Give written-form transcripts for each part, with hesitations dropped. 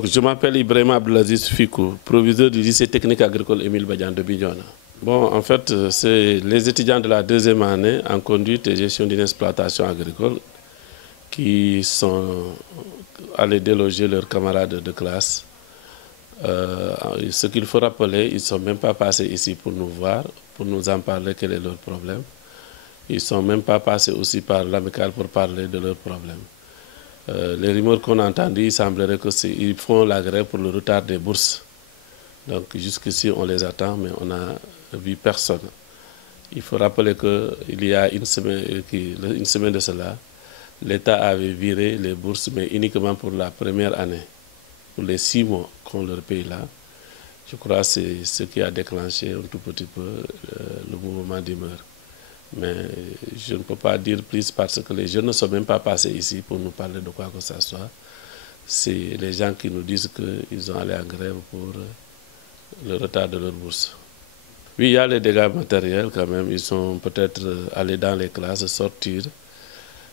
Donc, je m'appelle Ibrahim Abdelaziz Fikou, proviseur du lycée technique agricole Émile Badian de Bignona. Bon, en fait, c'est les étudiants de la deuxième année en conduite et gestion d'une exploitation agricole qui sont allés déloger leurs camarades de classe. Ce qu'il faut rappeler, ils ne sont même pas passés ici pour nous voir, pour nous en parler quel est leur problème. Ils ne sont même pas passés aussi par l'amicale pour parler de leurs problèmes. Les rumeurs qu'on a entendues, il semblerait qu'ils font la grève pour le retard des bourses. Donc jusqu'ici, on les attend, mais on n'a vu personne. Il faut rappeler qu'il y a une semaine de cela, l'État avait viré les bourses, mais uniquement pour la première année, pour les 6 mois qu'on leur paye là. Je crois que c'est ce qui a déclenché un tout petit peu le mouvement d'humeur. Mais je ne peux pas dire plus parce que les jeunes ne sont même pas passés ici pour nous parler de quoi que ce soit. C'est les gens qui nous disent qu'ils ont allé en grève pour le retard de leur bourse. Oui, il y a les dégâts matériels quand même. Ils sont peut-être allés dans les classes sortir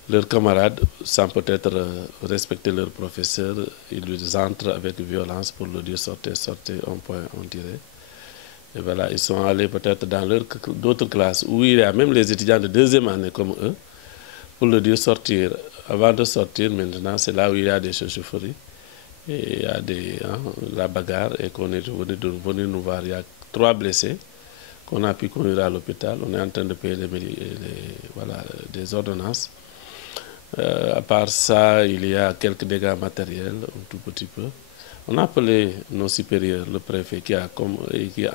leurs camarades sans peut-être respecter leurs professeurs. Ils les entrent avec violence pour leur dire sortez, sortez, un point, on dirait. Et voilà, ils sont allés peut-être dans d'autres classes où il y a même les étudiants de deuxième année comme eux pour leur dire sortir. Avant de sortir, maintenant, c'est là où il y a des chaufferries et il y a la bagarre et qu'on est venu nous voir. Il y a 3 blessés qu'on a pu conduire à l'hôpital. On est en train de payer des ordonnances. À part ça, il y a quelques dégâts matériels, un tout petit peu. On a appelé nos supérieurs, le préfet qui a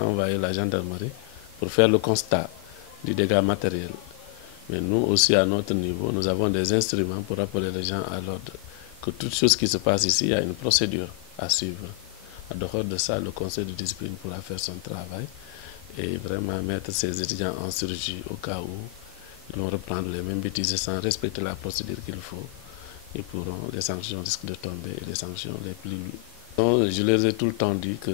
envoyé la gendarmerie pour faire le constat du dégât matériel. Mais nous aussi, à notre niveau, nous avons des instruments pour rappeler les gens à l'ordre que toute chose qui se passe ici, il y a une procédure à suivre. En dehors de ça, le conseil de discipline pourra faire son travail et vraiment mettre ses étudiants en sursis au cas où ils vont reprendre les mêmes bêtises sans respecter la procédure qu'il faut. Les sanctions risquent de tomber et les sanctions les plus... Donc, je leur ai tout le temps dit que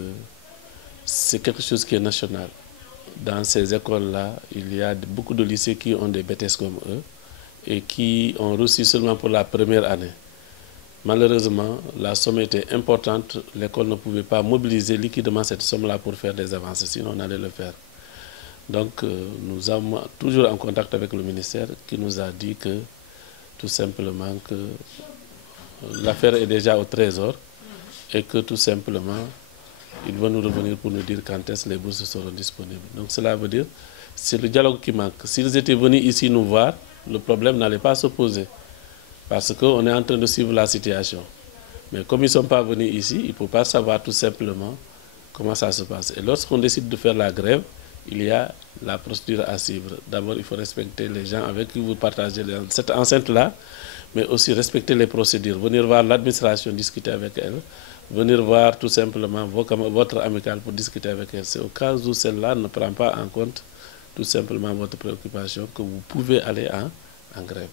c'est quelque chose qui est national. Dans ces écoles-là, il y a beaucoup de lycées qui ont des BTS comme eux et qui ont reçu seulement pour la première année. Malheureusement, la somme était importante. L'école ne pouvait pas mobiliser liquidement cette somme-là pour faire des avances, sinon on allait le faire. Donc, nous sommes toujours en contact avec le ministère qui nous a dit que, tout simplement, que l'affaire est déjà au trésor et que, tout simplement, ils vont nous revenir pour nous dire quand est-ce que les bourses seront disponibles. Donc, cela veut dire que c'est le dialogue qui manque. S'ils étaient venus ici nous voir, le problème n'allait pas se poser parce qu'on est en train de suivre la situation. Mais comme ils ne sont pas venus ici, ils ne peuvent pas savoir tout simplement comment ça se passe. Et lorsqu'on décide de faire la grève, il y a la procédure à suivre. D'abord, il faut respecter les gens avec qui vous partagez cette enceinte-là, mais aussi respecter les procédures. Venir voir l'administration, discuter avec elle, venir voir tout simplement votre amicale pour discuter avec elle. C'est au cas où celle-là ne prend pas en compte tout simplement votre préoccupation que vous pouvez aller en grève.